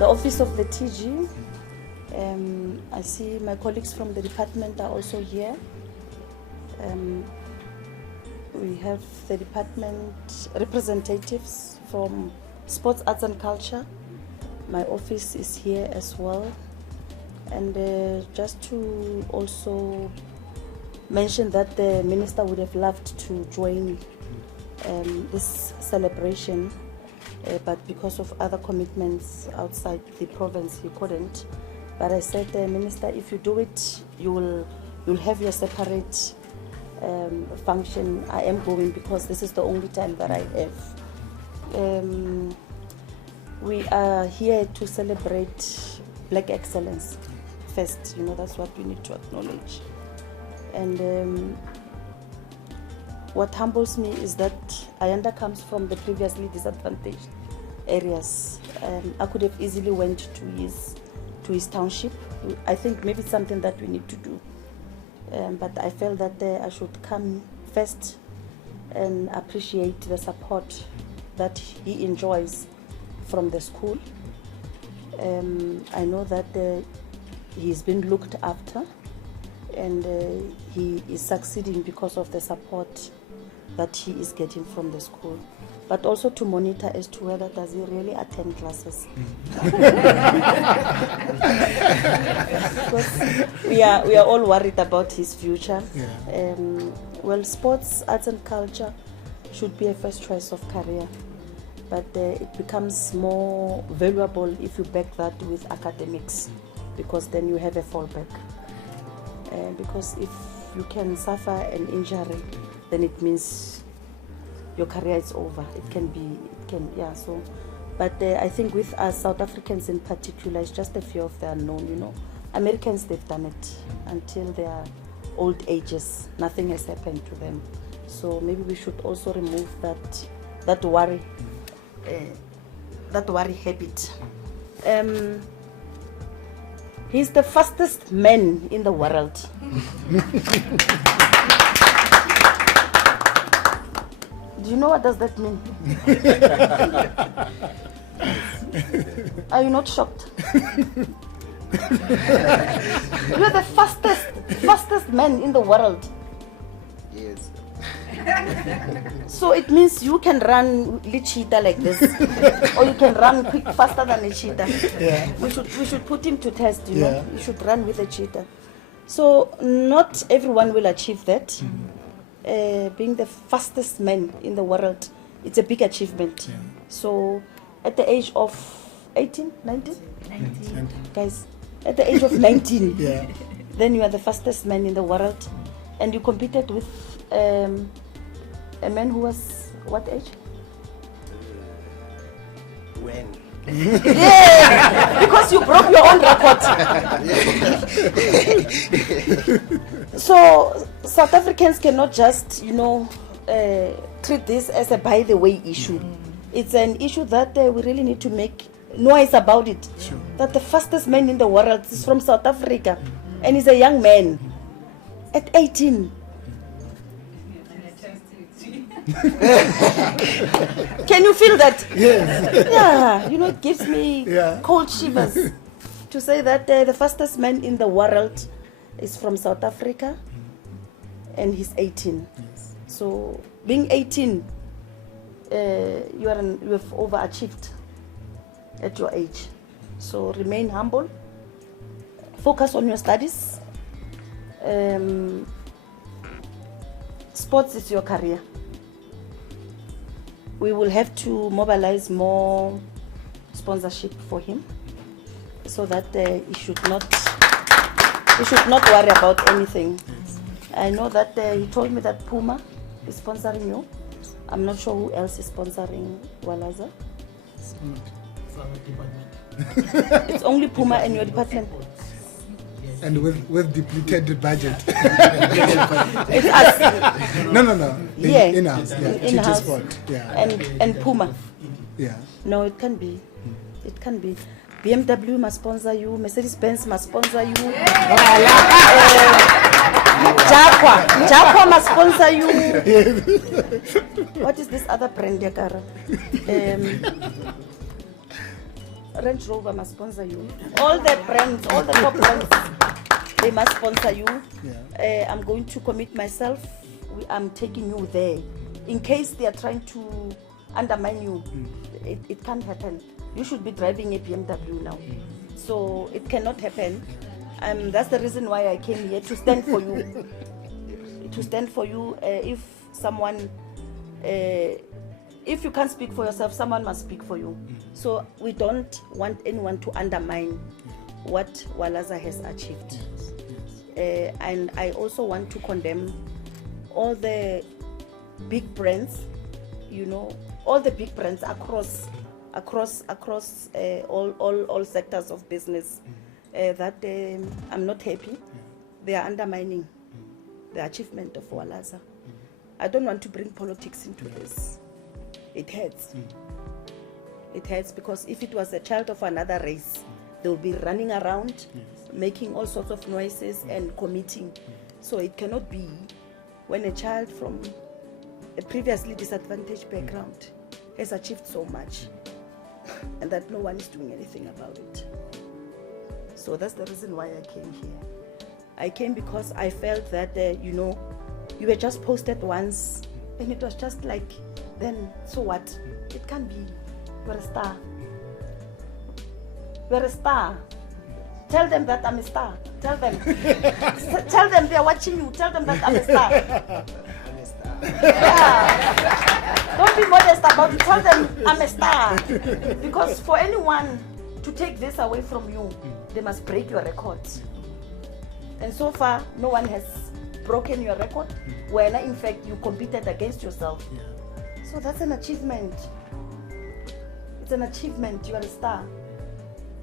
The office of the TG. I see my colleagues from the department are also here. We have the department representatives from Sports, Arts and Culture. My office is here as well. And just to also mention that the minister would have loved to join this celebration, but because of other commitments outside the province, he couldn't. But I said, Minister, if you do it, you'll have your separate function. I am going because this is the only time that I have. We are here to celebrate Black excellence first. That's what we need to acknowledge. And what humbles me is that Ayanda comes from the previously disadvantaged areas. I could have easily went to his township. I think maybe it's something that we need to do. But I felt that I should come first and appreciate the support that he enjoys from the school. I know that he's been looked after, and he is succeeding because of the support that he is getting from the school. But also to monitor as to whether does he really attend classes. Because we are all worried about his future. Yeah. Well, sports, arts and culture should be a first choice of career. But it becomes more valuable if you back that with academics, because then you have a fallback. Because if you can suffer an injury, then it means your career is over. So. But I think with us South Africans in particular, it's just a fear of the unknown. Americans, they've done it until their old ages. Nothing has happened to them. So maybe we should also remove that worry habit. He's the fastest man in the world. Do you know what does that mean? Are you not shocked? You're the fastest man in the world. Yes. So it means you can run a cheetah like this, or you can run quick faster than a cheetah. Yeah. We should put him to test. You should run with a cheetah. So not everyone will achieve that. Being the fastest man in the world, it's a big achievement. Yeah. So at the age of 18, 19? 19. Guys, at the age of 19, yeah. Then you are the fastest man in the world, and you competed with a man who was what age? When? Yeah, because you broke your own record. So South Africans cannot just, treat this as a by the way issue. It's an issue that we really need to make noise about it. Sure. That the fastest man in the world is from South Africa, and he's a young man at 18. Can you feel that? Yes. Yeah, it gives me cold shivers to say that the fastest man in the world is from South Africa, and he's 18. Yes. So being 18, you have overachieved at your age. So remain humble, focus on your studies. Sports is your career. We will have to mobilize more sponsorship for him, so that he should not worry about anything. I know that he told me that Puma is sponsoring you. I'm not sure who else is sponsoring Walaza. It's our department. It's only Puma and your department. And with depleted budget. It's us. No. In-house. In-house. Sport. Yeah. And Puma. Yeah. No, it can be. It can be. BMW must sponsor you. Mercedes-Benz must sponsor you. Jaguar must sponsor you. What is this other brand, Yakara? Range Rover must sponsor you. All the brands, all the top brands, they must sponsor you. Yeah. I'm going to commit myself. I'm taking you there. In case they are trying to undermine you, it can't happen. You should be driving a BMW now. So it cannot happen. That's the reason why I came here, to stand for you. To stand for you. If someone, if you can't speak for yourself, someone must speak for you. So we don't want anyone to undermine what Walaza has achieved. And I also want to condemn all the big brands, you know, all the big brands across all sectors of business, that I'm not happy. They are undermining the achievement of Walaza. I don't want to bring politics into this. It hurts. It hurts because if it was a child of another race, they will be running around, making all sorts of noises and committing. So it cannot be when a child from a previously disadvantaged background has achieved so much and that no one is doing anything about it. So that's the reason why I came here. I came because I felt that, you know, you were just posted once and it was just like, then so what? It can't be. You're a star. You're a star. Tell them that I'm a star. Tell them. Tell them they're watching you. Tell them that I'm a star. I'm a star. Yeah. Don't be modest about it. Tell them I'm a star. Because for anyone to take this away from you, they must break your record. And so far, no one has broken your record, when in fact you competed against yourself. So that's an achievement. It's an achievement. You are a star.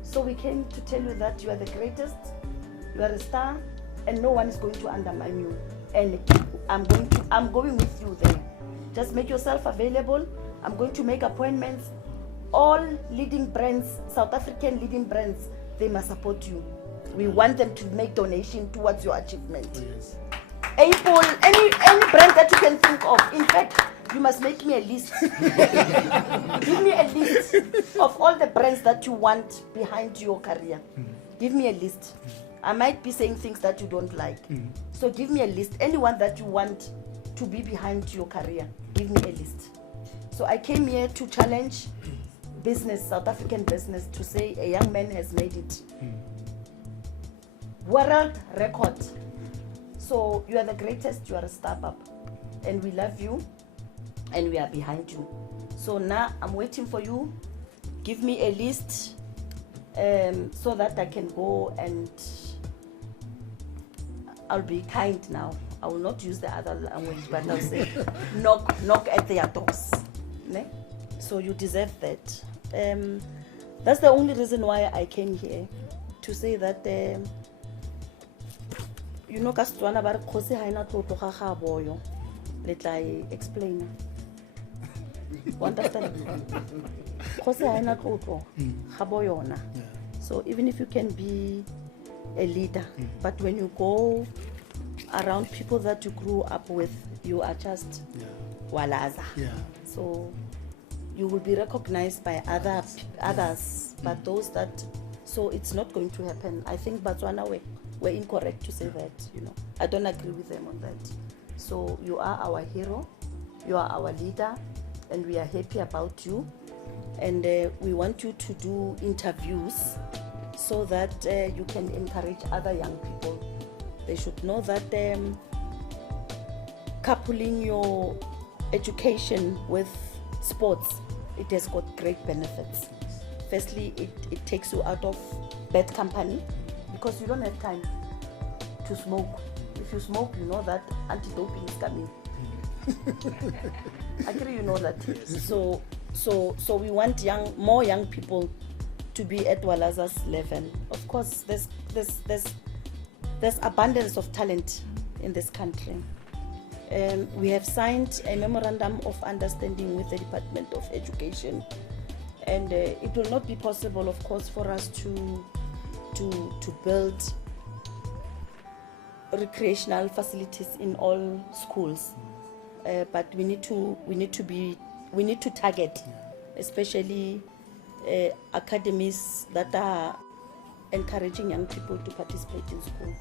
So we came to tell you that you are the greatest, you are a star, and no one is going to undermine you. And I'm going with you there. Just make yourself available. I'm going to make appointments. All leading brands, South African leading brands, they must support you. We want them to make donation towards your achievement. Apple, any brand that you can think of. In fact, you must make me a list. Give me a list of all the brands that you want behind your career. Give me a list. I might be saying things that you don't like. So give me a list. Anyone that you want to be behind your career, give me a list. So I came here to challenge business, South African business, to say a young man has made it. World record. So you are the greatest, you are a startup. And we love you. And we are behind you. So now I'm waiting for you. Give me a list so that I can go, and I'll be kind now. I will not use the other language, but I'll say knock at their doors. Ne? So you deserve that. That's the only reason why I came here, to say that you know, ka Setswana ba re kgosi ha ena tlotlo ga ga boyo. Let I explain. Understand? So even if you can be a leader, but when you go around people that you grew up with, you are just Walaza. So you will be recognized by others, but those that, so it's not going to happen. I think Botswana were incorrect to say that, you know. I don't agree with them on that. So you are our hero, you are our leader, and we are happy about you. And we want you to do interviews so that you can encourage other young people. They should know that coupling your education with sports, it has got great benefits. Firstly, it takes you out of bad company, because you don't have time to smoke. If you smoke, you know that anti-doping is coming. I agree, you know that. So we want more young people to be at Walaza's level. Of course, there's abundance of talent in this country. We have signed a memorandum of understanding with the Department of Education, and it will not be possible, of course, for us to build recreational facilities in all schools, but we need to target, especially academies that are encouraging young people to participate in school.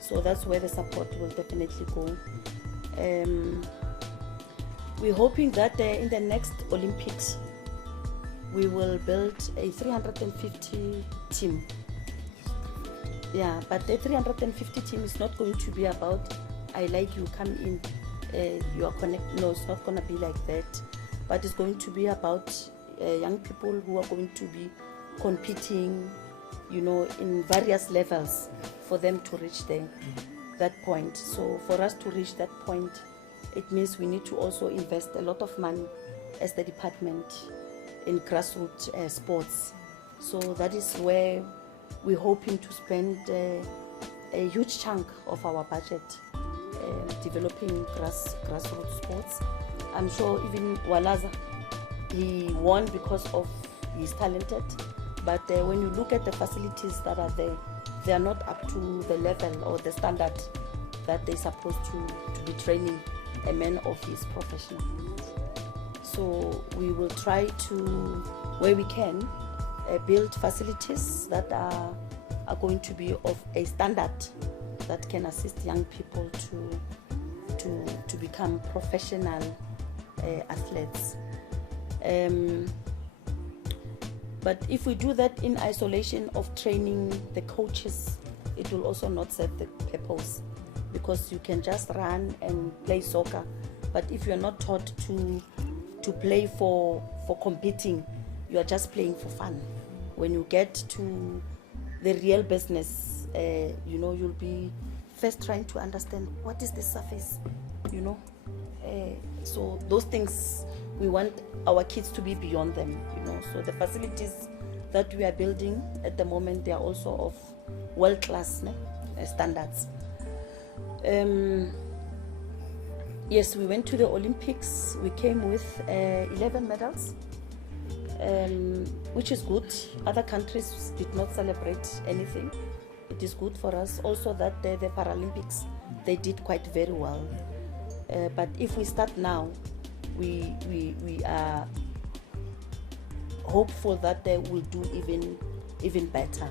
So that's where the support will definitely go. We're hoping that in the next Olympics, we will build a 350 team. Yeah, but the 350 team is not going to be about, I like you, come in, you are connected. No, it's not going to be like that. But it's going to be about young people who are going to be competing, you know, in various levels for them to reach that point. So for us to reach that point, it means we need to also invest a lot of money as the department in grassroots sports. So that is where we're hoping to spend a huge chunk of our budget developing grassroots sports. I'm sure even Walaza, he won because of he's talented, but when you look at the facilities that are there, they are not up to the level or the standard that they're supposed to be training a man of his profession. So we will try to, where we can, build facilities that are going to be of a standard that can assist young people to become professional athletes. But if we do that in isolation of training the coaches, it will also not serve the purpose, because you can just run and play soccer, but if you're not taught to play for competing, you are just playing for fun. When you get to the real business, you know, you'll be first trying to understand what is the surface, you know. So those things, we want our kids to be beyond them, you know. So the facilities that we are building at the moment, they are also of world-class standards. Yes, we went to the Olympics. We came with 11 medals, which is good. Other countries did not celebrate anything. It is good for us. Also that the Paralympics, they did quite very well. But if we start now, we are hopeful that they will do even better.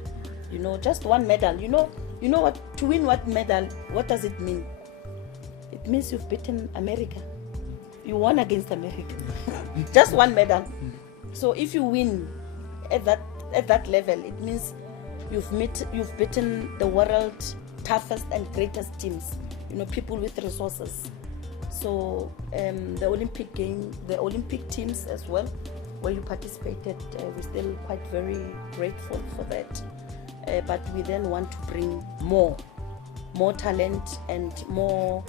You know, just one medal. You know what, to win what medal, what does it mean? It means you've beaten America. You won against America. Just one medal. So if you win at that level, it means you've beaten the world's toughest and greatest teams. You know, people with resources. So the Olympic teams as well, where you participated, we're still quite very grateful for that. But we then want to bring more talent and more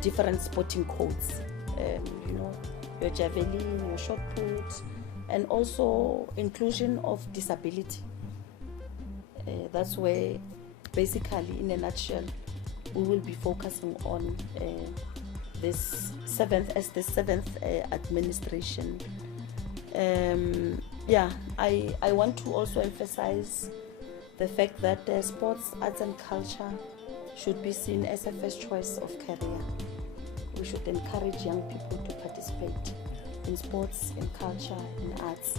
different sporting codes. You know, your javelin, your shot put, and also inclusion of disability. That's where, basically, in a nutshell, we will be focusing on this seventh administration. Yeah, I want to also emphasize the fact that sports, arts and culture should be seen as a first choice of career. We should encourage young people to participate in sports, in culture, in arts.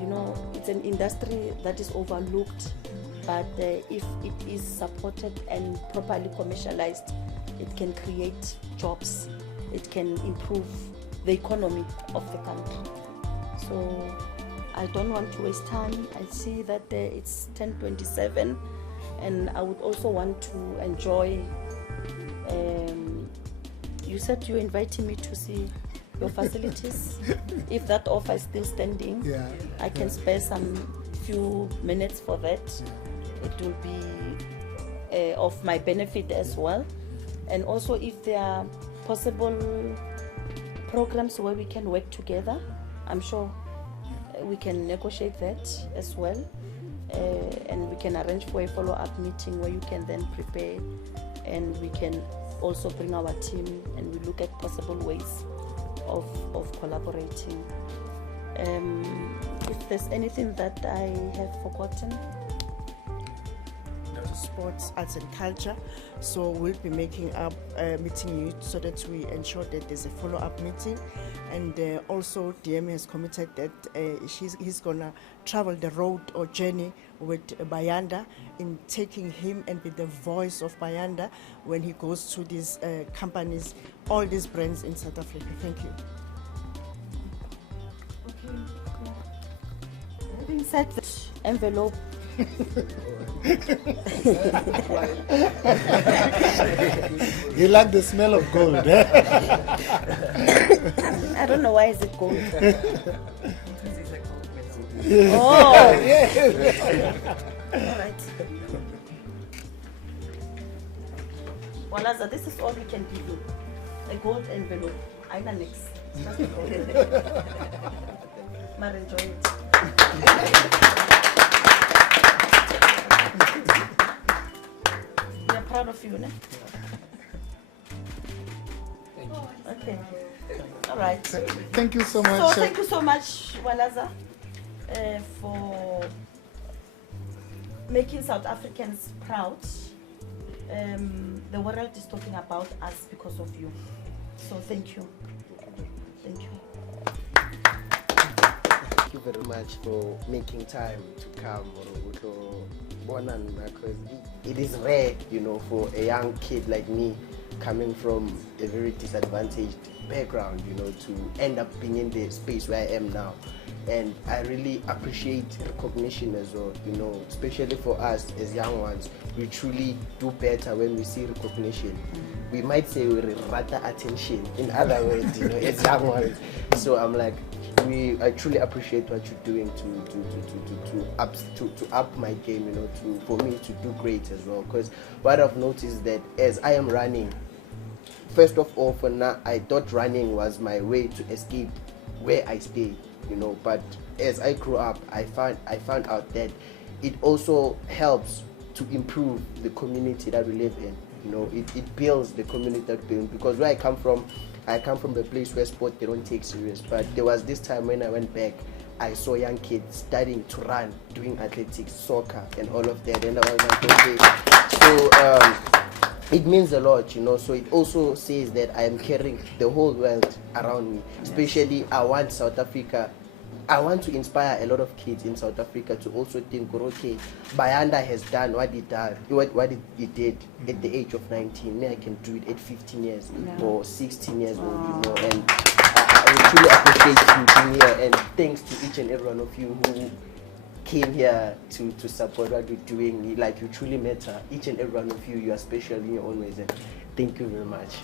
You know, it's an industry that is overlooked, but if it is supported and properly commercialized, it can create jobs. It can improve the economy of the country. So I don't want to waste time. I see that it's 10:27, and I would also want to enjoy. You said you're inviting me to see your facilities. If that offer is still standing, Yeah. I can spare some few minutes for that. It will be of my benefit as well. And also, if there are possible programs where we can work together, I'm sure we can negotiate that as well. And we can arrange for a follow-up meeting where you can then prepare, and we can also bring our team and we look at possible ways of collaborating. If there's anything that I have forgotten. to sports, arts and culture. So we'll be making up meeting you so that we ensure that there's a follow-up meeting. And also DM has committed that he's gonna travel the road or journey with Bayanda in taking him and be the voice of Bayanda when he goes to these companies, all these brands in South Africa. Thank you. Okay. Having said that, envelope. You like the smell of gold. I don't know why is it gold. Oh. All right. Walaza, this is all we can give you. A gold envelope. I'm next. But enjoy it. We are proud of you, ne? Okay. All right. Thank you so much. So thank you so much, Walaza, for making South Africans proud. The world is talking about us because of you. So thank you. Thank you. Thank you very much for making time to come, because it is rare, for a young kid like me coming from a very disadvantaged background, to end up being in the space where I am now. And I really appreciate recognition as well, especially for us as young ones. We truly do better when we see recognition. We might say we rather attention, in other words, as young ones. So I'm like, I truly appreciate what you're doing to up my game, for me to do great as well. Because what I've noticed that as I am running, first of all, for now, I thought running was my way to escape where I stay, but as I grew up, I found out that it also helps to improve the community that we live in. It builds the community that we live in, because where I come from a place where sport they don't take serious. But there was this time when I went back, I saw young kids starting to run, doing athletics, soccer, and all of that. And I was like, okay. So it means a lot, So it also says that I am carrying the whole world around me. Especially, I want to inspire a lot of kids in South Africa to also think, okay, Bayanda has done what he did at the age of 19. Me, I can do it at 15 years or 16 years old, And I truly appreciate you being here. And thanks to each and every one of you who came here to support what we're doing. Like, you truly matter. Each and every one of you, you are special in your own ways. And thank you very much.